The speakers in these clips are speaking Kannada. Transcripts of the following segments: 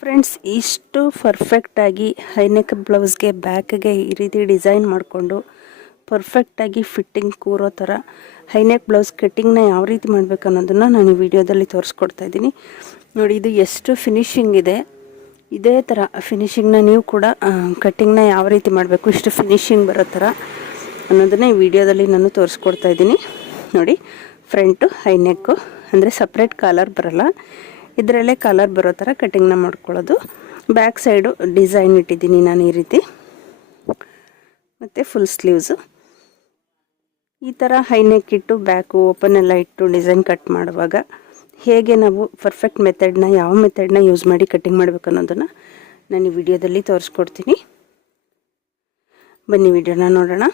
ಫ್ರೆಂಡ್ಸ್, ಇಷ್ಟು ಪರ್ಫೆಕ್ಟಾಗಿ ಹೈನೆಕ್ ಬ್ಲೌಸ್ಗೆ ಬ್ಯಾಕ್ಗೆ ಈ ರೀತಿ ಡಿಸೈನ್ ಮಾಡಿಕೊಂಡು ಪರ್ಫೆಕ್ಟಾಗಿ ಫಿಟ್ಟಿಂಗ್ ಕೂರೋ ಥರ ಹೈನೆಕ್ ಬ್ಲೌಸ್ ಕಟ್ಟಿಂಗ್ನ ಯಾವ ರೀತಿ ಮಾಡಬೇಕು ಅನ್ನೋದನ್ನು ನಾನು ಈ ವಿಡಿಯೋದಲ್ಲಿ ತೋರಿಸ್ಕೊಡ್ತಾ ಇದ್ದೀನಿ. ನೋಡಿ, ಇದು ಎಷ್ಟು ಫಿನಿಶಿಂಗ್ ಇದೆ. ಇದೇ ಥರ ಫಿನಿಶಿಂಗ್ನ ನೀವು ಕೂಡ ಕಟ್ಟಿಂಗ್ನ ಯಾವ ರೀತಿ ಮಾಡಬೇಕು, ಇಷ್ಟು ಫಿನಿಶಿಂಗ್ ಬರೋ ಥರ ಅನ್ನೋದನ್ನು ಈ ವಿಡಿಯೋದಲ್ಲಿ ನಾನು ತೋರಿಸ್ಕೊಡ್ತಾ ಇದ್ದೀನಿ. ನೋಡಿ, ಫ್ರಂಟು ಹೈನೆಕ್ಕು ಅಂದರೆ ಸಪ್ರೇಟ್ ಕಾಲರ್ ಬರೋಲ್ಲ, ಇದರಲ್ಲೇ ಕಾಲರ್ ಬರೋ ಥರ ಕಟ್ಟಿಂಗ್ನ ಮಾಡ್ಕೊಳ್ಳೋದು. ಬ್ಯಾಕ್ ಸೈಡು ಡಿಸೈನ್ ಇಟ್ಟಿದ್ದೀನಿ ನಾನು ಈ ರೀತಿ, ಮತ್ತು ಫುಲ್ ಸ್ಲೀವ್ಸು ಈ ಥರ ಹೈನೆಕ್ ಇಟ್ಟು ಬ್ಯಾಕು ಓಪನ್ ಎಲ್ಲ ಇಟ್ಟು ಡಿಸೈನ್ ಕಟ್ ಮಾಡುವಾಗ ಹೇಗೆ ನಾವು ಪರ್ಫೆಕ್ಟ್ ಮೆಥಡ್ನ, ಯಾವ ಮೆಥಡ್ನ ಯೂಸ್ ಮಾಡಿ ಕಟ್ಟಿಂಗ್ ಮಾಡಬೇಕು ಅನ್ನೋದನ್ನು ನಾನು ಈ ವಿಡಿಯೋದಲ್ಲಿ ತೋರಿಸ್ಕೊಡ್ತೀನಿ. ಬನ್ನಿ ವಿಡಿಯೋನ ನೋಡೋಣ.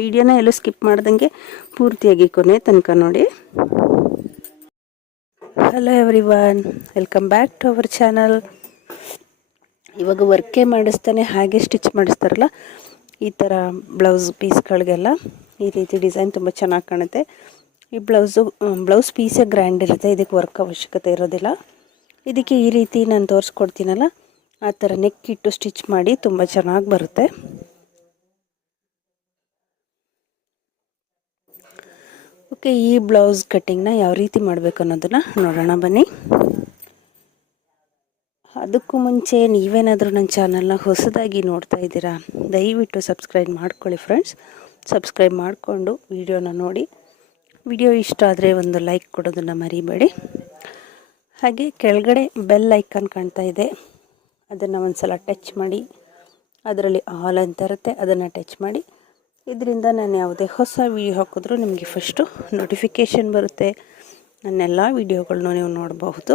ವಿಡಿಯೋನ ಎಲ್ಲೂ ಸ್ಕಿಪ್ ಮಾಡ್ದಂಗೆ ಪೂರ್ತಿಯಾಗಿ ಕೊನೆ ತನಕ ನೋಡಿ. Hello everyone, welcome back to our channel. ಇವಾಗ ವರ್ಕೇ ಮಾಡಿಸ್ತಾನೆ ಹಾಗೆ ಸ್ಟಿಚ್ ಮಾಡಿಸ್ತಾರಲ್ಲ, ಈ ಥರ ಬ್ಲೌಸ್ ಪೀಸ್ಗಳಿಗೆಲ್ಲ ಈ ರೀತಿ ಡಿಸೈನ್ ತುಂಬ ಚೆನ್ನಾಗಿ ಕಾಣುತ್ತೆ. ಈ ಬ್ಲೌಸ್ ಪೀಸೇ ಗ್ರ್ಯಾಂಡ್ ಇರುತ್ತೆ, ಇದಕ್ಕೆ ವರ್ಕ್ ಅವಶ್ಯಕತೆ ಇರೋದಿಲ್ಲ. ಇದಕ್ಕೆ ಈ ರೀತಿ ನಾನು ತೋರಿಸ್ಕೊಡ್ತೀನಲ್ಲ, ಆ ಥರ ನೆಕ್ ಇಟ್ಟು ಸ್ಟಿಚ್ ಮಾಡಿ ತುಂಬ ಚೆನ್ನಾಗಿ ಬರುತ್ತೆ. ಓಕೆ, ಈ ಬ್ಲೌಸ್ ಕಟ್ಟಿಂಗ್ನ ಯಾವ ರೀತಿ ಮಾಡಬೇಕು ಅನ್ನೋದನ್ನು ನೋಡೋಣ ಬನ್ನಿ. ಅದಕ್ಕೂ ಮುಂಚೆ ನೀವೇನಾದರೂ ನನ್ನ ಚಾನಲ್ನ ಹೊಸದಾಗಿ ನೋಡ್ತಾ ಇದ್ದೀರಾ, ದಯವಿಟ್ಟು ಸಬ್ಸ್ಕ್ರೈಬ್ ಮಾಡ್ಕೊಳ್ಳಿ ಫ್ರೆಂಡ್ಸ್. ಸಬ್ಸ್ಕ್ರೈಬ್ ಮಾಡಿಕೊಂಡು ವಿಡಿಯೋನ ನೋಡಿ. ವಿಡಿಯೋ ಇಷ್ಟ ಆದರೆ ಒಂದು ಲೈಕ್ ಕೊಡೋದನ್ನು ಮರಿಬೇಡಿ. ಹಾಗೆ ಕೆಳಗಡೆ ಬೆಲ್ ಐಕಾನ್ ಕಾಣ್ತಾ ಇದೆ, ಅದನ್ನು ಒಂದು ಸಲ ಟಚ್ ಮಾಡಿ. ಅದರಲ್ಲಿ ಆಲ್ ಅಂತ ಇರುತ್ತೆ, ಅದನ್ನು ಟಚ್ ಮಾಡಿ. ಇದರಿಂದ ನಾನು ಯಾವುದೇ ಹೊಸ ವಿಡಿಯೋ ಹಾಕಿದ್ರೂ ನಿಮಗೆ ಫಸ್ಟು ನೋಟಿಫಿಕೇಷನ್ ಬರುತ್ತೆ. ನನ್ನೆಲ್ಲ ವಿಡಿಯೋಗಳನ್ನೂ ನೀವು ನೋಡಬಹುದು.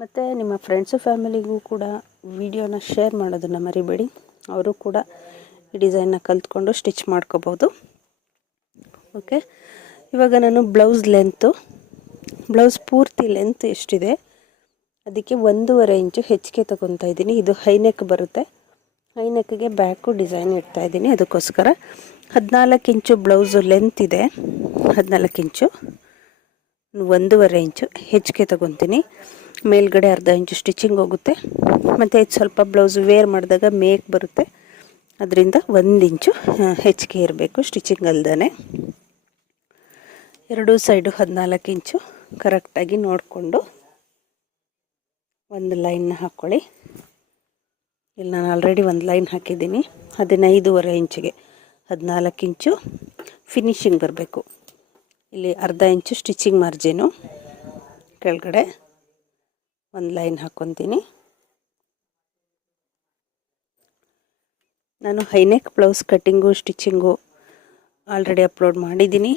ಮತ್ತು ನಿಮ್ಮ ಫ್ರೆಂಡ್ಸು ಫ್ಯಾಮಿಲಿಗೂ ಕೂಡ ವಿಡಿಯೋನ ಶೇರ್ ಮಾಡೋದನ್ನು ಮರಿಬೇಡಿ. ಅವರು ಕೂಡ ಈ ಡಿಸೈನ್ನ ಕಲ್ತ್ಕೊಂಡು ಸ್ಟಿಚ್ ಮಾಡ್ಕೋಬೋದು. ಓಕೆ, ಇವಾಗ ನಾನು ಬ್ಲೌಸ್ ಪೂರ್ತಿ ಲೆಂತ್ ಎಷ್ಟಿದೆ ಅದಕ್ಕೆ 1.5 ಇಂಚು ಹೆಚ್ಚಿಗೆ ತೊಗೊತಾ ಇದ್ದೀನಿ. ಇದು ಹೈನೆಕ್ ಬರುತ್ತೆ, ಹೈನೆಕ್ಗೆ ಬ್ಯಾಕು ಡಿಸೈನ್ ಇಡ್ತಾ ಇದ್ದೀನಿ. ಅದಕ್ಕೋಸ್ಕರ 14 ಇಂಚು ಬ್ಲೌಸು ಲೆಂತ್ ಇದೆ, 14 ಇಂಚು 1.5 ಇಂಚು ಹೆಚ್ಚಿಗೆ ತೊಗೊತೀನಿ. ಮೇಲ್ಗಡೆ ಅರ್ಧ ಇಂಚು ಸ್ಟಿಚಿಂಗ್ ಹೋಗುತ್ತೆ, ಮತ್ತು ಇದು ಸ್ವಲ್ಪ ಬ್ಲೌಸ್ ವೇರ್ ಮಾಡಿದಾಗ ಮೇಕ್ ಬರುತ್ತೆ, ಅದರಿಂದ 1 ಇಂಚು ಹೆಚ್ಚಿಗೆ ಇರಬೇಕು ಸ್ಟಿಚಿಂಗ್ ಅಲ್ದೇ. ಎರಡೂ ಸೈಡು 14 ಇಂಚು ಕರೆಕ್ಟಾಗಿ ನೋಡಿಕೊಂಡು ಒಂದು ಲೈನ್ನ ಹಾಕ್ಕೊಳ್ಳಿ. ಇಲ್ಲಿ ನಾನು ಆಲ್ರೆಡಿ ಒಂದು ಲೈನ್ ಹಾಕಿದ್ದೀನಿ. 15.5 ಇಂಚಿಗೆ 14 ಇಂಚು ಫಿನಿಶಿಂಗ್ ಬರಬೇಕು. ಇಲ್ಲಿ ಅರ್ಧ ಇಂಚು ಸ್ಟಿಚಿಂಗ್ ಮಾರ್ಜಿನು, ಕೆಳಗಡೆ ಒಂದು ಲೈನ್ ಹಾಕ್ಕೊತೀನಿ. ನಾನು high neck blouse cutting stitching already upload ಮಾಡಿದ್ದೀನಿ.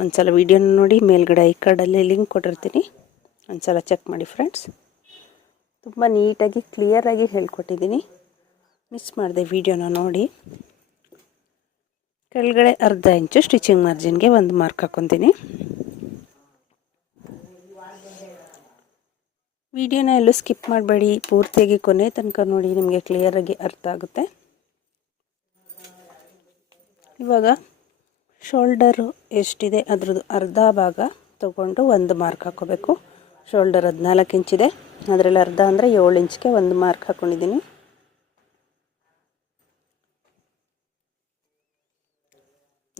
ಒಂದು ಸಲ ವಿಡಿಯೋನ ನೋಡಿ, ಮೇಲ್ಗಡೆ ಐ ಕಾರ್ಡಲ್ಲಿ ಲಿಂಕ್ ಕೊಟ್ಟಿರ್ತೀನಿ, ಒಂದು ಸಲ ಚೆಕ್ ಮಾಡಿ ಫ್ರೆಂಡ್ಸ್. ತುಂಬ ನೀಟಾಗಿ ಕ್ಲಿಯರಾಗಿ ಹೇಳ್ಕೊಟ್ಟಿದ್ದೀನಿ, ಮಿಸ್ ಮಾಡಿದೆ ವಿಡಿಯೋನ ನೋಡಿ. ಕೆಳಗಡೆ ಅರ್ಧ ಇಂಚು ಸ್ಟಿಚಿಂಗ್ ಮಾರ್ಜಿನ್ಗೆ ಒಂದು ಮಾರ್ಕ್ ಹಾಕ್ಕೊತೀನಿ. ವಿಡಿಯೋನ ಎಲ್ಲೂ ಸ್ಕಿಪ್ ಮಾಡಬೇಡಿ, ಪೂರ್ತಿಯಾಗಿ ಕೊನೆ ತನಕ ನೋಡಿ, ನಿಮಗೆ ಕ್ಲಿಯರಾಗಿ ಅರ್ಥ ಆಗುತ್ತೆ. ಇವಾಗ ಶೋಲ್ಡರು ಎಷ್ಟಿದೆ ಅದರದ್ದು ಅರ್ಧ ಭಾಗ ತಗೊಂಡು ಒಂದು ಮಾರ್ಕ್ ಹಾಕ್ಕೋಬೇಕು. ಶೋಲ್ಡರ್ 14 ಇಂಚಿದೆ, ಅದರಲ್ಲಿ ಅರ್ಧ ಅಂದರೆ 7 ಇಂಚ್ಗೆ ಒಂದು ಮಾರ್ಕ್ ಹಾಕ್ಕೊಂಡಿದ್ದೀನಿ.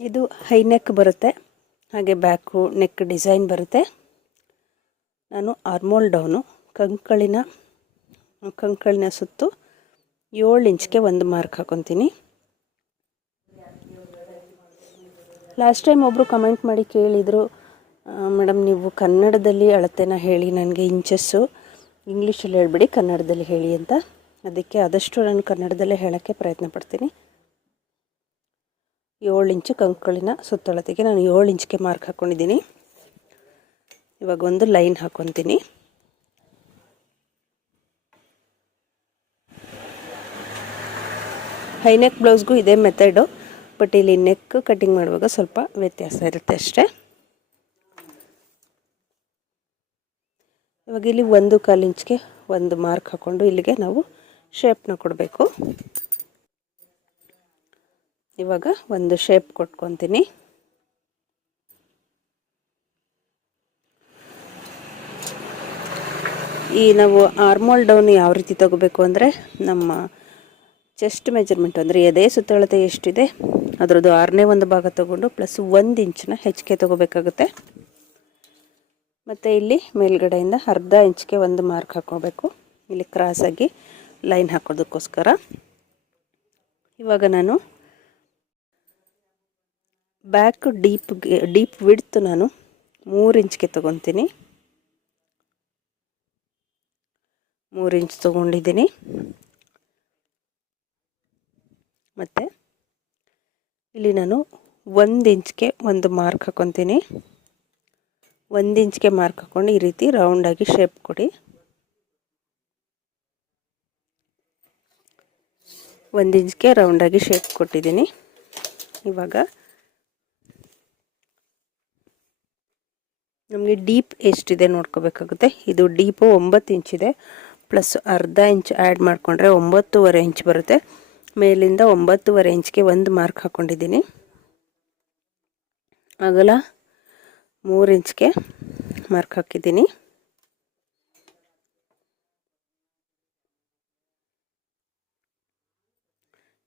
ಇದು ಹೈ ನೆಕ್ ಬರುತ್ತೆ, ಹಾಗೆ ಬ್ಯಾಕು ನೆಕ್ ಡಿಸೈನ್ ಬರುತ್ತೆ. ನಾನು ಆರ್ಮೋಲ್ ಡೌನು ಕಂಕಳಿನ ಸುತ್ತು 7 ಇಂಚ್ಗೆ ಒಂದು ಮಾರ್ಕ್ ಹಾಕ್ಕೊತೀನಿ. ಲಾಸ್ಟ್ ಟೈಮ್ ಒಬ್ಬರು ಕಮೆಂಟ್ ಮಾಡಿ ಕೇಳಿದರು, ಮೇಡಮ್ ನೀವು ಕನ್ನಡದಲ್ಲಿ ಅಳತೆನ ಹೇಳಿ, ನನಗೆ ಇಂಚಸ್ಸು ಇಂಗ್ಲೀಷಲ್ಲಿ ಹೇಳ್ಬಿಡಿ, ಕನ್ನಡದಲ್ಲಿ ಹೇಳಿ ಅಂತ. ಅದಕ್ಕೆ ಆದಷ್ಟು ನಾನು ಕನ್ನಡದಲ್ಲೇ ಹೇಳೋಕ್ಕೆ ಪ್ರಯತ್ನ ಪಡ್ತೀನಿ. 7 ಇಂಚು ಕಂಕಳಿನ ಸುತ್ತಳತೆಗೆ ನಾನು 7 ಇಂಚ್ಗೆ ಮಾರ್ಕ್ ಹಾಕ್ಕೊಂಡಿದ್ದೀನಿ. ಇವಾಗ ಒಂದು ಲೈನ್ ಹಾಕ್ಕೊತೀನಿ. ಹೈನೆಕ್ ಬ್ಲೌಸ್ಗೂ ಇದೇ ಮೆಥಡು, ಬಟ್ ಇಲ್ಲಿ ನೆಕ್ ಕಟ್ಟಿಂಗ್ ಮಾಡುವಾಗ ಸ್ವಲ್ಪ ವ್ಯತ್ಯಾಸ ಇರುತ್ತೆ ಅಷ್ಟೇ. ಇವಾಗ ಇಲ್ಲಿ 1.25 ಇಂಚ್ಗೆ ಒಂದು ಮಾರ್ಕ್ ಹಾಕ್ಕೊಂಡು ಇಲ್ಲಿಗೆ ನಾವು ಶೇಪ್ನ ಕೊಡಬೇಕು. ಇವಾಗ ಒಂದು ಶೇಪ್ ಕೊಟ್ಕೊತೀನಿ. ಈ ನಾವು ಆರ್ಮೋಲ್ ಡೌನ್ ಯಾವ ರೀತಿ ತಗೋಬೇಕು ಅಂದರೆ ನಮ್ಮ ಚೆಸ್ಟ್ ಮೆಜರ್ಮೆಂಟ್ ಅಂದರೆ ಎದೆ ಸುತ್ತಳತೆ ಎಷ್ಟಿದೆ ಅದರದ್ದು 1/6 ಒಂದು ಭಾಗ ತೊಗೊಂಡು ಪ್ಲಸ್ 1 ಇಂಚನ್ನ ಹೆಚ್ಚಿಗೆ ತೊಗೋಬೇಕಾಗುತ್ತೆ. ಮತ್ತು ಇಲ್ಲಿ ಮೇಲ್ಗಡೆಯಿಂದ ಅರ್ಧ ಇಂಚ್ಗೆ ಒಂದು ಮಾರ್ಕ್ ಹಾಕ್ಕೋಬೇಕು, ಇಲ್ಲಿ ಕ್ರಾಸಾಗಿ ಲೈನ್ ಹಾಕೋದಕ್ಕೋಸ್ಕರ. ಇವಾಗ ನಾನು ಬ್ಯಾಕ್ ಡೀಪ್ ವಿಡ್ತ್ ನಾನು 3 ಇಂಚ್ಗೆ ತೊಗೊತೀನಿ. 3 ಇಂಚ್ ತೊಗೊಂಡಿದ್ದೀನಿ. ಮತ್ತು ಇಲ್ಲಿ ನಾನು 1 ಇಂಚ್ಗೆ ಒಂದು ಮಾರ್ಕ್ ಹಾಕ್ಕೊತೀನಿ. 1 ಇಂಚ್ಗೆ ಮಾರ್ಕ್ ಹಾಕ್ಕೊಂಡು ಈ ರೀತಿ ರೌಂಡಾಗಿ ಶೇಪ್ ಕೊಡಿ. 1 ಇಂಚ್ಗೆ ರೌಂಡಾಗಿ ಶೇಪ್ ಕೊಟ್ಟಿದ್ದೀನಿ. ಇವಾಗ ನಮಗೆ ಡೀಪ್ ಎಷ್ಟಿದೆ ನೋಡ್ಕೋಬೇಕಾಗುತ್ತೆ. ಇದು ಡೀಪು 9 ಇಂಚಿದೆ, ಪ್ಲಸ್ ಅರ್ಧ ಇಂಚ್ ಆ್ಯಡ್ ಮಾಡಿಕೊಂಡ್ರೆ 9.5 ಇಂಚ್ ಬರುತ್ತೆ. ಮೇಲಿಂದ 9.5 ಇಂಚ್ಗೆ ಒಂದು ಮಾರ್ಕ್ ಹಾಕ್ಕೊಂಡಿದ್ದೀನಿ. ಅಗಲ 3 ಇಂಚ್ಗೆ ಮಾರ್ಕ್ ಹಾಕಿದ್ದೀನಿ.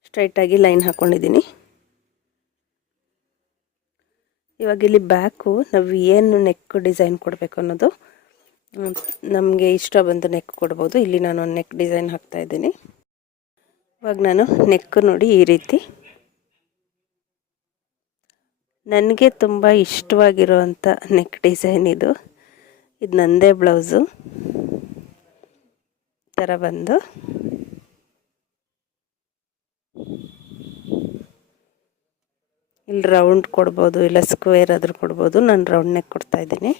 ಸ್ಟ್ರೈಟಾಗಿ ಲೈನ್ ಹಾಕ್ಕೊಂಡಿದ್ದೀನಿ. ಇವಾಗ ಇಲ್ಲಿ ಬ್ಯಾಕು ನಾವು ಏನು ನೆಕ್ ಡಿಸೈನ್ ಕೊಡಬೇಕು ಅನ್ನೋದು ನಮಗೆ ಇಷ್ಟ ಬಂದು ನೆಕ್ ಕೊಡ್ಬೋದು. ಇಲ್ಲಿ ನಾನು ಒಂದು ನೆಕ್ ಡಿಸೈನ್ ಹಾಕ್ತಾಯಿದ್ದೀನಿ. ಇವಾಗ ನಾನು ನೆಕ್ ನೋಡಿ ಈ ರೀತಿ ನನಗೆ ತುಂಬ ಇಷ್ಟವಾಗಿರುವಂಥ ನೆಕ್ ಡಿಸೈನ್ ಇದು ನನ್ನದೇ ಬ್ಲೌಸು ಥರ ಬಂದು ಇಲ್ಲಿ ರೌಂಡ್ ಕೊಡ್ಬೋದು, ಇಲ್ಲ ಸ್ಕ್ವೇರ್ ಆದರೂ ಕೊಡ್ಬೋದು. ನಾನು ರೌಂಡ್ ನೆಕ್ ಕೊಡ್ತಾಯಿದ್ದೀನಿ.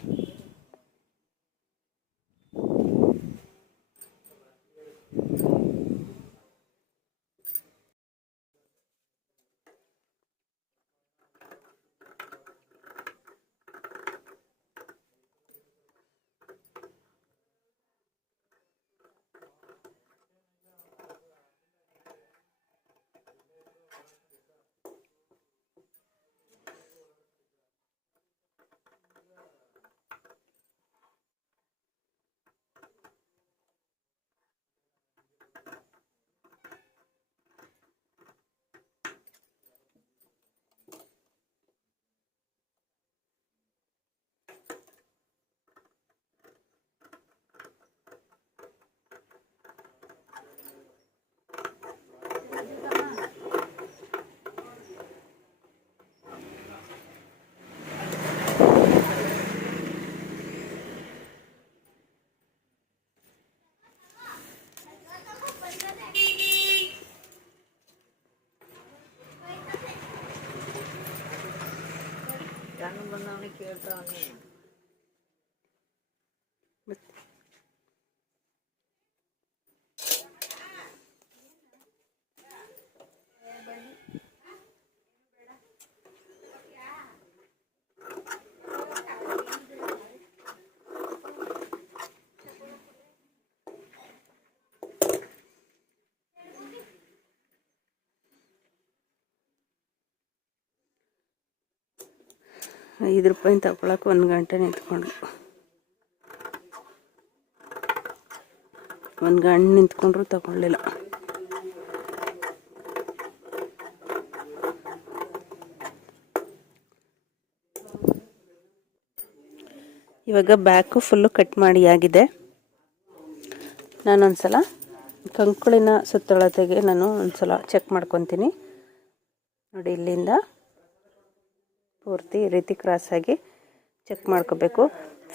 ₹5 ತಗೊಳಕ್ಕೆ 1 ಗಂಟೆ ನಿಂತ್ಕೊಂಡು 1 ಗಂಟೆ ನಿಂತ್ಕೊಂಡ್ರೂ ತಗೊಳ್ಳಿಲ್ಲ. ಇವಾಗ ಬ್ಯಾಕು ಫುಲ್ಲು ಕಟ್ ಮಾಡಿ ಆಗಿದೆ. ನಾನೊಂದ್ಸಲ ಕಂಕುಳಿನ ಸುತ್ತಳತೆಗೆ ನಾನು ಒಂದ್ಸಲ ಚೆಕ್ ಮಾಡ್ಕೊತೀನಿ. ನೋಡಿ, ಇಲ್ಲಿಂದ ಪೂರ್ತಿ ಈ ರೀತಿ ಕ್ರಾಸಾಗಿ ಚೆಕ್ ಮಾಡ್ಕೋಬೇಕು.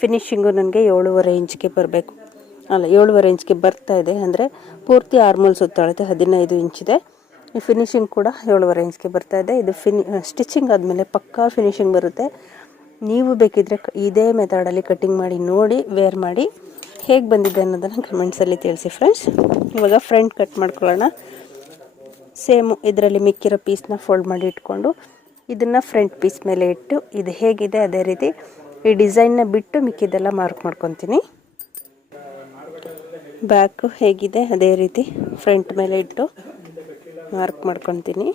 ಫಿನಿಶಿಂಗು ನನಗೆ 7.5 ಇಂಚ್ಗೆ ಬರಬೇಕು, ಅಲ್ಲ 7.5 ಇಂಚ್ಗೆ ಬರ್ತಾ ಇದೆ. ಅಂದರೆ ಪೂರ್ತಿ ಆರ್ಮೋಲ್ ಸುತ್ತಳತೆ 15 ಇಂಚಿದೆ. ಈ ಫಿನಿಶಿಂಗ್ ಕೂಡ 7.5 ಇಂಚ್ಗೆ ಬರ್ತಾ ಇದೆ. ಇದು ಸ್ಟಿಚಿಂಗ್ ಆದಮೇಲೆ ಪಕ್ಕಾ ಫಿನಿಶಿಂಗ್ ಬರುತ್ತೆ. ನೀವು ಬೇಕಿದ್ದರೆ ಇದೇ ಮೆಥಡಲ್ಲಿ ಕಟ್ಟಿಂಗ್ ಮಾಡಿ ನೋಡಿ, ವೇರ್ ಮಾಡಿ ಹೇಗೆ ಬಂದಿದೆ ಅನ್ನೋದನ್ನು ಕಮೆಂಟ್ಸಲ್ಲಿ ತಿಳಿಸಿ ಫ್ರೆಂಡ್ಸ್. ಇವಾಗ ಫ್ರಂಟ್ ಕಟ್ ಮಾಡ್ಕೊಳ್ಳೋಣ. ಸೇಮು ಇದರಲ್ಲಿ ಮಿಕ್ಕಿರೋ ಪೀಸ್ನ ಫೋಲ್ಡ್ ಮಾಡಿ ಇಟ್ಕೊಂಡು ಇದನ್ನು ಫ್ರಂಟ್ ಪೀಸ್ ಮೇಲೆ ಇಟ್ಟು ಇದು ಹೇಗಿದೆ ಅದೇ ರೀತಿ ಈ ಡಿಸೈನ್ನ ಬಿಟ್ಟು ಮಿಕ್ಕಿದೆಲ್ಲ ಮಾರ್ಕ್ ಮಾಡ್ಕೊತೀನಿ. ಬ್ಯಾಕು ಹೇಗಿದೆ ಅದೇ ರೀತಿ ಫ್ರಂಟ್ ಮೇಲೆ ಇಟ್ಟು ಮಾರ್ಕ್ ಮಾಡ್ಕೊತೀನಿ.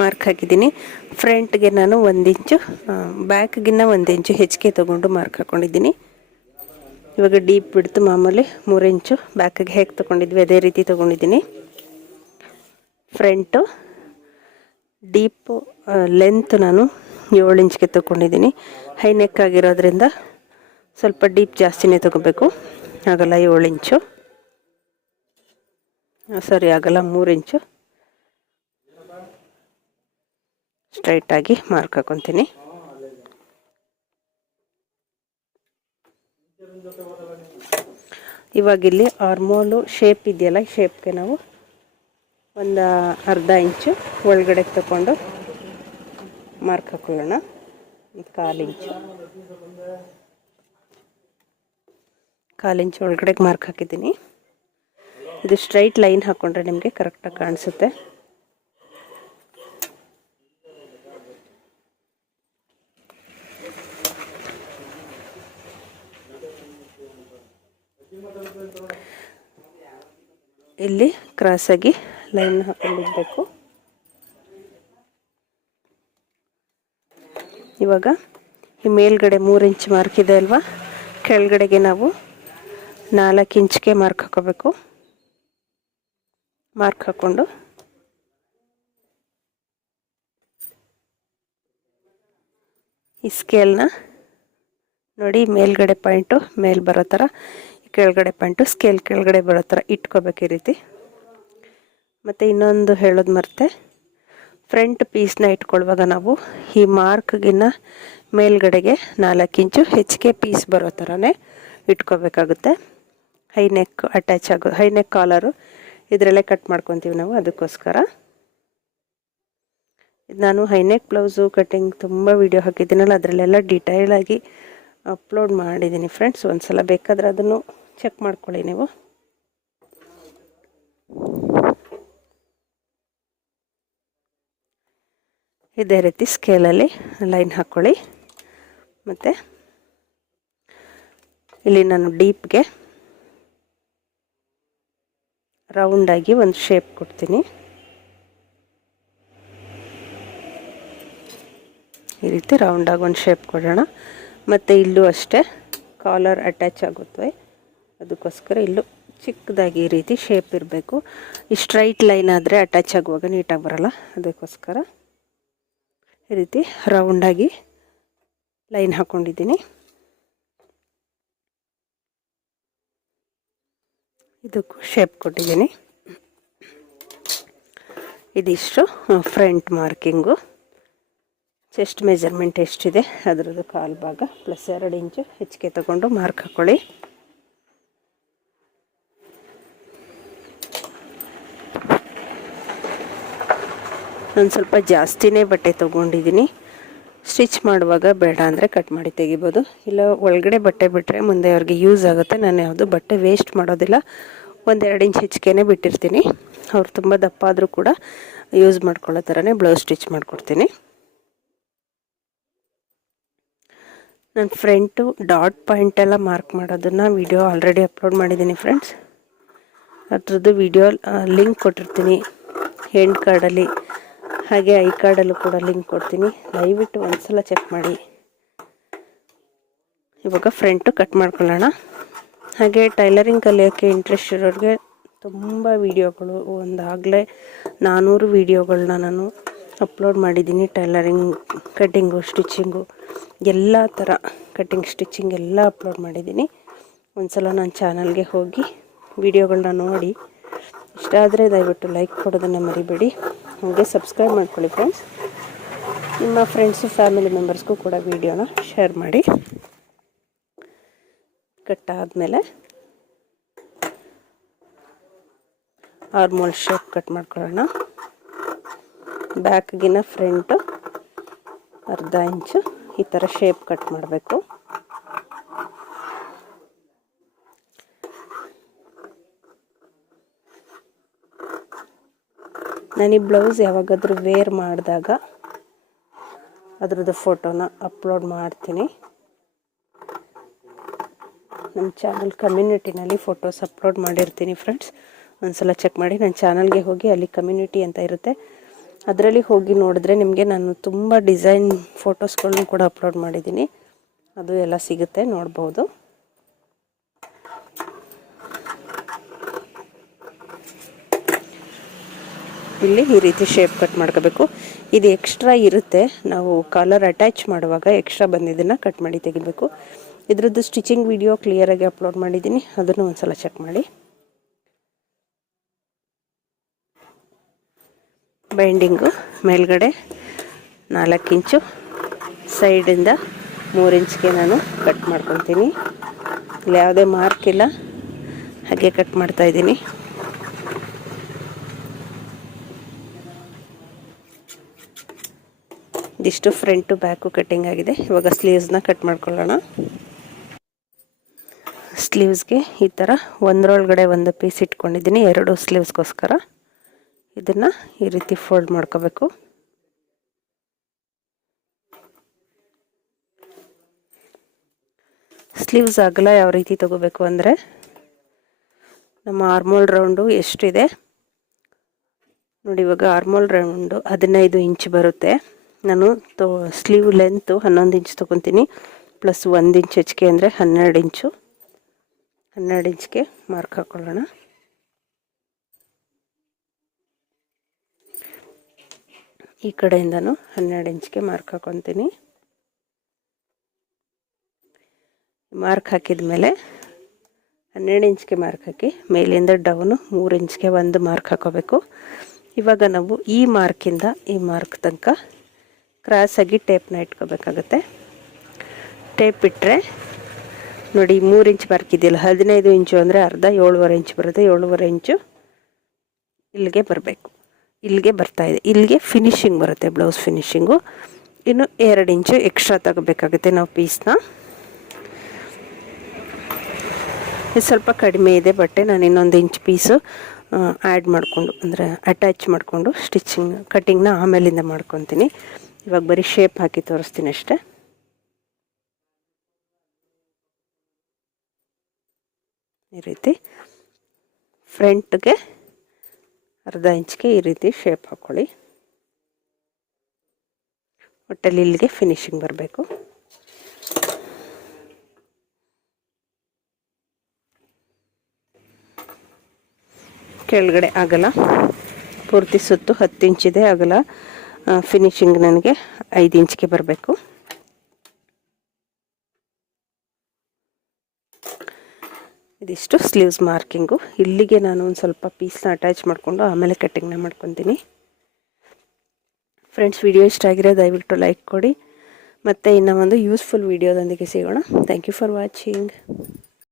ಮಾರ್ಕ್ ಹಾಕಿದ್ದೀನಿ. ಫ್ರಂಟ್ಗೆ ನಾನು 1 ಇಂಚು, ಬ್ಯಾಕ್ಗಿನ್ನ 1 ಇಂಚು ಹೆಚ್ಚಿಗೆ ತೊಗೊಂಡು ಮಾರ್ಕ್ ಹಾಕ್ಕೊಂಡಿದ್ದೀನಿ. ಇವಾಗ ಡೀಪ್ ಬಿಡ್ತು ಮಾಮೂಲಿ 3 ಇಂಚು ಬ್ಯಾಕಿಗೆ ಹೇಗೆ ತೊಗೊಂಡಿದ್ವಿ ಅದೇ ರೀತಿ ತೊಗೊಂಡಿದ್ದೀನಿ. ಫ್ರಂಟು ಡೀಪು ಲೆಂತ್ ನಾನು 7 ಇಂಚ್ಗೆ ತೊಗೊಂಡಿದ್ದೀನಿ. ಹೈ ನೆಕ್ ಆಗಿರೋದ್ರಿಂದ ಸ್ವಲ್ಪ ಡೀಪ್ ಜಾಸ್ತಿನೇ ತೊಗೋಬೇಕು. ಆಗಲ್ಲ 7 ಇಂಚು, ಆಗಲ್ಲ 3 ಇಂಚು ಸ್ಟ್ರೈಟಾಗಿ ಮಾರ್ಕ್ ಹಾಕೊತೀನಿ. ಇವಾಗಿಲ್ಲಿ ಆರ್ಮೋಲು ಶೇಪ್ ಇದೆಯಲ್ಲ, ಶೇಪ್ಗೆ ನಾವು ಒಂದು ಅರ್ಧ ಇಂಚು ಒಳಗಡೆ ತಗೊಂಡು ಮಾರ್ಕ್ ಹಾಕೊಳ್ಳೋಣ. 1/4 ಇಂಚು ಒಳಗಡೆ ಮಾರ್ಕ್ ಹಾಕಿದ್ದೀನಿ. ಇದು ಸ್ಟ್ರೈಟ್ ಲೈನ್ ಹಾಕ್ಕೊಂಡ್ರೆ ನಿಮಗೆ ಕರೆಕ್ಟಾಗಿ ಕಾಣಿಸುತ್ತೆ. ಇಲ್ಲಿ ಕ್ರಾಸಾಗಿ ಲೈನ್ ಹಾಕೊಂಡಿರಬೇಕು. ಇವಾಗ ಈ ಮೇಲ್ಗಡೆ 3 ಇಂಚ್ ಮಾರ್ಕ್ ಇದೆ ಅಲ್ವಾ, ಕೆಳಗಡೆಗೆ ನಾವು 4 ಇಂಚ್ಗೆ ಮಾರ್ಕ್ ಹಾಕೋಬೇಕು. ಮಾರ್ಕ್ ಹಾಕ್ಕೊಂಡು ಈ ಸ್ಕೇಲ್ನ ನೋಡಿ, ಮೇಲ್ಗಡೆ ಪಾಯಿಂಟು ಮೇಲೆ ಬರೋ ಥರ, ಕೆಳಗಡೆ ಪಾಯಿಂಟು ಸ್ಕೇಲ್ ಕೆಳಗಡೆ ಬರೋ ಥರ ಇಟ್ಕೋಬೇಕು ಈ ರೀತಿ. ಮತ್ತು ಇನ್ನೊಂದು ಹೇಳೋದು ಮರ್ತೆ, ಫ್ರಂಟ್ ಪೀಸ್ನ ಇಟ್ಕೊಳ್ಳುವಾಗ ನಾವು ಈ ಮಾರ್ಕ್ಗಿನ್ನ ಮೇಲ್ಗಡೆಗೆ 4 ಇಂಚು ಹೆಚ್ಚಿಗೆ ಪೀಸ್ ಬರೋ ಥರನೇ ಇಟ್ಕೋಬೇಕಾಗುತ್ತೆ. ಹೈ ನೆಕ್ ಅಟ್ಯಾಚ್ ಆಗೋದು, ಹೈ ನೆಕ್ ಕಾಲರು ಇದರಲ್ಲೇ ಕಟ್ ಮಾಡ್ಕೊತೀವಿ ನಾವು, ಅದಕ್ಕೋಸ್ಕರ. ಇದು ನಾನು ಹೈ ನೆಕ್ ಬ್ಲೌಸು ಕಟ್ಟಿಂಗ್ ತುಂಬ ವಿಡಿಯೋ ಹಾಕಿದ್ದೀನಲ್ಲ, ಅದರಲ್ಲೆಲ್ಲ ಡೀಟೇಲಾಗಿ ಅಪ್ಲೋಡ್ ಮಾಡಿದ್ದೀನಿ ಫ್ರೆಂಡ್ಸ್. ಒಂದ್ಸಲ ಬೇಕಾದರೆ ಅದನ್ನು ಚೆಕ್ ಮಾಡ್ಕೊಳ್ಳಿ ನೀವು. ಇದೇ ರೀತಿ ಸ್ಕೇಲಲ್ಲಿ ಲೈನ್ ಹಾಕ್ಕೊಳ್ಳಿ. ಮತ್ತು ಇಲ್ಲಿ ನಾನು ಡೀಪ್ಗೆ ರೌಂಡಾಗಿ ಒಂದು ಶೇಪ್ ಕೊಡ್ತೀನಿ. ಈ ರೀತಿ ರೌಂಡಾಗಿ ಒಂದು ಶೇಪ್ ಕೊಡೋಣ. ಮತ್ತು ಇಲ್ಲೂ ಅಷ್ಟೇ ಕಾಲರ್ ಅಟ್ಯಾಚ್ ಆಗುತ್ತೆ, ಅದಕ್ಕೋಸ್ಕರ ಇಲ್ಲೂ ಚಿಕ್ಕದಾಗಿ ಈ ರೀತಿ ಶೇಪ್ ಇರಬೇಕು. ಈ ಸ್ಟ್ರೈಟ್ ಲೈನ್ ಆದರೆ ಅಟ್ಯಾಚ್ ಆಗುವಾಗ ನೀಟಾಗಿ ಬರೋಲ್ಲ, ಅದಕ್ಕೋಸ್ಕರ ಈ ರೀತಿ ರೌಂಡಾಗಿ ಲೈನ್ ಹಾಕ್ಕೊಂಡಿದ್ದೀನಿ. ಇದಕ್ಕೂ ಶೇಪ್ ಕೊಟ್ಟಿದ್ದೀನಿ. ಇದಿಷ್ಟು ಫ್ರಂಟ್ ಮಾರ್ಕಿಂಗು. ಚೆಸ್ಟ್ ಮೆಜರ್ಮೆಂಟ್ ಎಷ್ಟಿದೆ ಅದರದ್ದು 1/4 ಭಾಗ ಪ್ಲಸ್ 2 ಇಂಚು ಹೆಚ್ಚಿಗೆ ತಗೊಂಡು ಮಾರ್ಕ್ ಹಾಕ್ಕೊಳ್ಳಿ. ನಾನು ಸ್ವಲ್ಪ ಜಾಸ್ತಿನೇ ಬಟ್ಟೆ ತೊಗೊಂಡಿದ್ದೀನಿ. ಸ್ಟಿಚ್ ಮಾಡುವಾಗ ಬೇಡ ಅಂದರೆ ಕಟ್ ಮಾಡಿ ತೆಗಿಬೋದು, ಇಲ್ಲ ಒಳಗಡೆ ಬಟ್ಟೆ ಬಿಟ್ಟರೆ ಮುಂದೆ ಅವ್ರಿಗೆ ಯೂಸ್ ಆಗುತ್ತೆ. ನಾನು ಯಾವುದು ಬಟ್ಟೆ ವೇಸ್ಟ್ ಮಾಡೋದಿಲ್ಲ, 1-2 ಇಂಚ್ ಹೆಚ್ಚಿಗೆನೇ ಬಿಟ್ಟಿರ್ತೀನಿ. ಅವ್ರು ತುಂಬ ದಪ್ಪ ಆದರೂ ಕೂಡ ಯೂಸ್ ಮಾಡ್ಕೊಳ್ಳೋ ಥರನೇ ಬ್ಲೌಸ್ ಸ್ಟಿಚ್ ಮಾಡಿಕೊಡ್ತೀನಿ. ನಾನು ಫ್ರಂಟು ಡಾಟ್ ಪಾಯಿಂಟೆಲ್ಲ ಮಾರ್ಕ್ ಮಾಡೋದನ್ನು ವಿಡಿಯೋ ಆಲ್ರೆಡಿ ಅಪ್ಲೋಡ್ ಮಾಡಿದ್ದೀನಿ ಫ್ರೆಂಡ್ಸ್. ಅದ್ರದ್ದು ವಿಡಿಯೋ ಲಿಂಕ್ ಕೊಟ್ಟಿರ್ತೀನಿ ಎಂಡ್ ಕಾರ್ಡಲ್ಲಿ, ಹಾಗೆ ಐ ಕಾರ್ಡಲ್ಲೂ ಕೂಡ ಲಿಂಕ್ ಕೊಡ್ತೀನಿ. ದಯವಿಟ್ಟು ಒಂದ್ಸಲ ಚೆಕ್ ಮಾಡಿ. ಇವಾಗ ಫ್ರಂಟು ಕಟ್ ಮಾಡ್ಕೊಳ್ಳೋಣ. ಹಾಗೆ ಟೈಲರಿಂಗ್ ಕಲಿಯೋಕ್ಕೆ ಇಂಟ್ರೆಸ್ಟ್ ಇರೋರಿಗೆ ತುಂಬ ವೀಡಿಯೋಗಳು, ಒಂದಾಗಲೇ 400 ವೀಡಿಯೋಗಳನ್ನ ನಾನು ಅಪ್ಲೋಡ್ ಮಾಡಿದ್ದೀನಿ. ಟೈಲರಿಂಗ್, ಕಟ್ಟಿಂಗು, ಸ್ಟಿಚಿಂಗು ಎಲ್ಲ ಥರ ಕಟ್ಟಿಂಗ್ ಸ್ಟಿಚಿಂಗ್ ಎಲ್ಲ ಅಪ್ಲೋಡ್ ಮಾಡಿದ್ದೀನಿ. ಒಂದ್ಸಲ ನನ್ನ ಚಾನಲ್ಗೆ ಹೋಗಿ ವಿಡಿಯೋಗಳನ್ನ ನೋಡಿ. ಇಷ್ಟ ಆದರೆ ದಯವಿಟ್ಟು ಲೈಕ್ ಕೊಡೋದನ್ನು ಮರಿಬೇಡಿ. ಹಾಗೆ ಸಬ್ಸ್ಕ್ರೈಬ್ ಮಾಡ್ಕೊಳ್ಳಿ ಫ್ರೆಂಡ್ಸ್. ನಿಮ್ಮ ಫ್ರೆಂಡ್ಸು ಫ್ಯಾಮಿಲಿ ಮೆಂಬರ್ಸ್ಗೂ ಕೂಡ ವಿಡಿಯೋನ ಶೇರ್ ಮಾಡಿ. ಕಟ್ಟಾದಮೇಲೆ ಆರ್ಮೋಲ್ ಶೇಪ್ ಕಟ್ ಮಾಡ್ಕೊಳ್ಳೋಣ. ಬ್ಯಾಕ್ಗಿನ ಫ್ರಂಟು ಅರ್ಧ ಇಂಚು ಈ ಥರ ಶೇಪ್ ಕಟ್ ಮಾಡಬೇಕು. ನಾನು ಈ ಬ್ಲೌಸ್ ಯಾವಾಗಾದರೂ ವೇರ್ ಮಾಡಿದಾಗ ಅದರದ್ದು ಫೋಟೋನ ಅಪ್ಲೋಡ್ ಮಾಡ್ತೀನಿ. ನಮ್ಮ ಚಾನಲ್ ಕಮ್ಯುನಿಟಿನಲ್ಲಿ ಫೋಟೋಸ್ ಅಪ್ಲೋಡ್ ಮಾಡಿರ್ತೀನಿ ಫ್ರೆಂಡ್ಸ್. ಒಂದ್ಸಲ ಚೆಕ್ ಮಾಡಿ. ನನ್ನ ಚಾನಲ್ಗೆ ಹೋಗಿ ಅಲ್ಲಿ ಕಮ್ಯುನಿಟಿ ಅಂತ ಇರುತ್ತೆ, ಅದರಲ್ಲಿ ಹೋಗಿ ನೋಡಿದ್ರೆ ನಿಮಗೆ ನಾನು ತುಂಬ ಡಿಸೈನ್ ಫೋಟೋಸ್ಗಳನ್ನೂ ಕೂಡ ಅಪ್ಲೋಡ್ ಮಾಡಿದ್ದೀನಿ, ಅದು ಎಲ್ಲ ಸಿಗುತ್ತೆ, ನೋಡ್ಬೋದು. ಇಲ್ಲಿ ಈ ರೀತಿ ಶೇಪ್ ಕಟ್ ಮಾಡ್ಕೋಬೇಕು. ಇದು ಎಕ್ಸ್ಟ್ರಾ ಇರುತ್ತೆ, ನಾವು ಕಾಲರ್ ಅಟ್ಯಾಚ್ ಮಾಡುವಾಗ ಎಕ್ಸ್ಟ್ರಾ ಬಂದಿದ್ದನ್ನು ಕಟ್ ಮಾಡಿ ತೆಗಿಬೇಕು. ಇದರದ್ದು ಸ್ಟಿಚಿಂಗ್ ವಿಡಿಯೋ ಕ್ಲಿಯರಾಗಿ ಅಪ್ಲೋಡ್ ಮಾಡಿದ್ದೀನಿ, ಅದನ್ನು ಒಂದ್ಸಲ ಚೆಕ್ ಮಾಡಿ. ಬೈಂಡಿಂಗು ಮೇಲ್ಗಡೆ 4 ಇಂಚು, ಸೈಡಿಂದ 3 ಇಂಚ್ಗೆ ನಾನು ಕಟ್ ಮಾಡ್ಕೊತೀನಿ. ಇಲ್ಲಿ ಯಾವುದೇ ಮಾರ್ಕ್ ಇಲ್ಲ, ಹಾಗೆ ಕಟ್ ಮಾಡ್ತಾಯಿದ್ದೀನಿ. ಇದಿಷ್ಟು ಫ್ರಂಟು ಬ್ಯಾಕು ಕಟ್ಟಿಂಗ್ ಆಗಿದೆ. ಇವಾಗ ಸ್ಲೀವ್ಸ್ನ ಕಟ್ ಮಾಡ್ಕೊಳ್ಳೋಣ. ಸ್ಲೀವ್ಸ್ಗೆ ಈ ಥರ ಒಂದರೊಳಗಡೆ ಒಂದು ಪೀಸ್ ಇಟ್ಕೊಂಡಿದ್ದೀನಿ 2 ಸ್ಲೀವ್ಸ್ಗೋಸ್ಕರ. ಇದನ್ನು ಈ ರೀತಿ ಫೋಲ್ಡ್ ಮಾಡ್ಕೋಬೇಕು. ಸ್ಲೀವ್ಸ್ ಅಗಲ ಯಾವ ರೀತಿ ತಗೋಬೇಕು ಅಂದರೆ, ನಮ್ಮ ಆರ್ಮೋಲ್ ರೌಂಡು ಎಷ್ಟಿದೆ ನೋಡಿ, ಇವಾಗ ಆರ್ಮೋಲ್ ರೌಂಡು 15 ಇಂಚ್ ಬರುತ್ತೆ. ನಾನು ಸ್ಲೀವ್ ಲೆಂತು 11 ಇಂಚ್ ತೊಗೊತೀನಿ, ಪ್ಲಸ್ 1 ಇಂಚ್ ಹೆಚ್ಚಿಗೆ ಅಂದರೆ 12 ಇಂಚು. 12 ಇಂಚ್ಗೆ ಮಾರ್ಕ್ ಹಾಕ್ಕೊಳ್ಳೋಣ. ಈ ಕಡೆಯಿಂದನೂ 12 ಇಂಚ್ಗೆ ಮಾರ್ಕ್ ಹಾಕ್ಕೊತೀನಿ. ಮಾರ್ಕ್ ಹಾಕಿದ ಮೇಲೆ 12 ಇಂಚ್ಗೆ ಮಾರ್ಕ್ ಹಾಕಿ ಮೇಲಿಂದ ಡೌನು 3 ಇಂಚ್ಗೆ ಒಂದು ಮಾರ್ಕ್ ಹಾಕೋಬೇಕು. ಇವಾಗ ನಾವು ಈ ಮಾರ್ಕಿಂದ ಈ ಮಾರ್ಕ್ ತನಕ ಕ್ರಾಸಾಗಿ ಟೇಪ್ನ ಇಟ್ಕೋಬೇಕಾಗತ್ತೆ. ಟೇಪ್ ಇಟ್ಟರೆ ನೋಡಿ, 3 ಇಂಚ್ ಮಾರ್ಕ್ ಇದೆಯಲ್ಲ, 15 ಇಂಚು ಅಂದರೆ ಅರ್ಧ 7.5 ಇಂಚ್ ಬರುತ್ತೆ. 7.5 ಇಂಚು ಇಲ್ಲಿಗೆ ಬರಬೇಕು. ಇಲ್ಲಿಗೆ ಬರ್ತಾಯಿದೆ, ಇಲ್ಲಿಗೆ ಫಿನಿಶಿಂಗ್ ಬರುತ್ತೆ, ಬ್ಲೌಸ್ ಫಿನಿಶಿಂಗು. ಇನ್ನು 2 ಇಂಚು ಎಕ್ಸ್ಟ್ರಾ ತಗೋಬೇಕಾಗುತ್ತೆ ನಾವು ಪೀಸ್ನ. ಇದು ಸ್ವಲ್ಪ ಕಡಿಮೆ ಇದೆ ಬಟ್ಟೆ, ನಾನು ಇನ್ನೊಂದು ಇಂಚ್ ಪೀಸು ಆ್ಯಡ್ ಮಾಡಿಕೊಂಡು ಅಂದರೆ ಅಟ್ಯಾಚ್ ಮಾಡಿಕೊಂಡು ಕಟ್ಟಿಂಗ್ನ ಆಮೇಲಿಂದ ಮಾಡ್ಕೊತೀನಿ. ಇವಾಗ ಬರೀ ಶೇಪ್ ಹಾಕಿ ತೋರಿಸ್ತೀನಿ ಅಷ್ಟೇ. ಈ ರೀತಿ ಫ್ರಂಟ್ಗೆ ಅರ್ಧ ಇಂಚ್ಗೆ ಈ ರೀತಿ ಶೇಪ್ ಹಾಕ್ಕೊಳ್ಳಿ. ಒಟ್ಟಲ್ಲಿ ಇಲ್ಲಿಗೆ ಫಿನಿಶಿಂಗ್ ಬರಬೇಕು. ಕೆಳಗಡೆ ಅಗಲ ಪೂರ್ತಿ ಸುತ್ತು 10 ಇಂಚಿದೆ ಅಗಲ. ಫಿನಿಶಿಂಗ್ ನನಗೆ 5 ಇಂಚ್ಗೆ ಬರಬೇಕು. ಇದಿಷ್ಟು ಸ್ಲೀವ್ಸ್ ಮಾರ್ಕಿಂಗು. ಇಲ್ಲಿಗೆ ನಾನು ಒಂದು ಸ್ವಲ್ಪ ಪೀಸ್ನ ಅಟ್ಯಾಚ್ ಮಾಡಿಕೊಂಡು ಆಮೇಲೆ ಕಟ್ಟಿಂಗ್ನ ಮಾಡ್ಕೊತೀನಿ. ಫ್ರೆಂಡ್ಸ್, ವಿಡಿಯೋ ಇಷ್ಟ ಆಗಿರೋ ದಯವಿಟ್ಟು ಲೈಕ್ ಕೊಡಿ. ಮತ್ತು ಇನ್ನು ಒಂದು ಯೂಸ್ಫುಲ್ ವಿಡಿಯೋದೊಂದಿಗೆ ಸಿಗೋಣ. Thank you for watching.